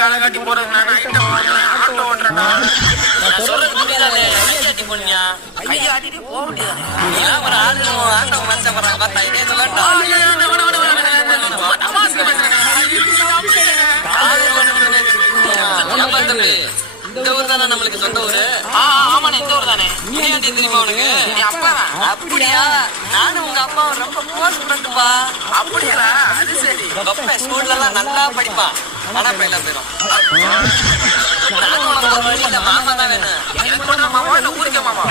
காலகாட்டி போறது போக முடியாது. ஒரு ஆளு ஆட்டம் மனுஷன் பார்த்தா இதே இந்த ஊர் தானே நம்மளுக்கு சொந்த ஊரு. ஆமாண்ணே, இந்த ஊர் தானே. தெரியுமா உனக்கு? அப்படியா? நானும் உங்க அப்பா ரொம்ப க்ளோஸ் ஃப்ரெண்டுப்பா. அப்படியா? அது சரி. அப்பா ஸ்கூல்ல எல்லாம் நல்லா படிப்பான். ஆனா பையில போயிடும். நானும் உனக்கு ஒரு வழியில மாமா தான் வேணும். எனக்கு மாமா ஊருக்க மாமா.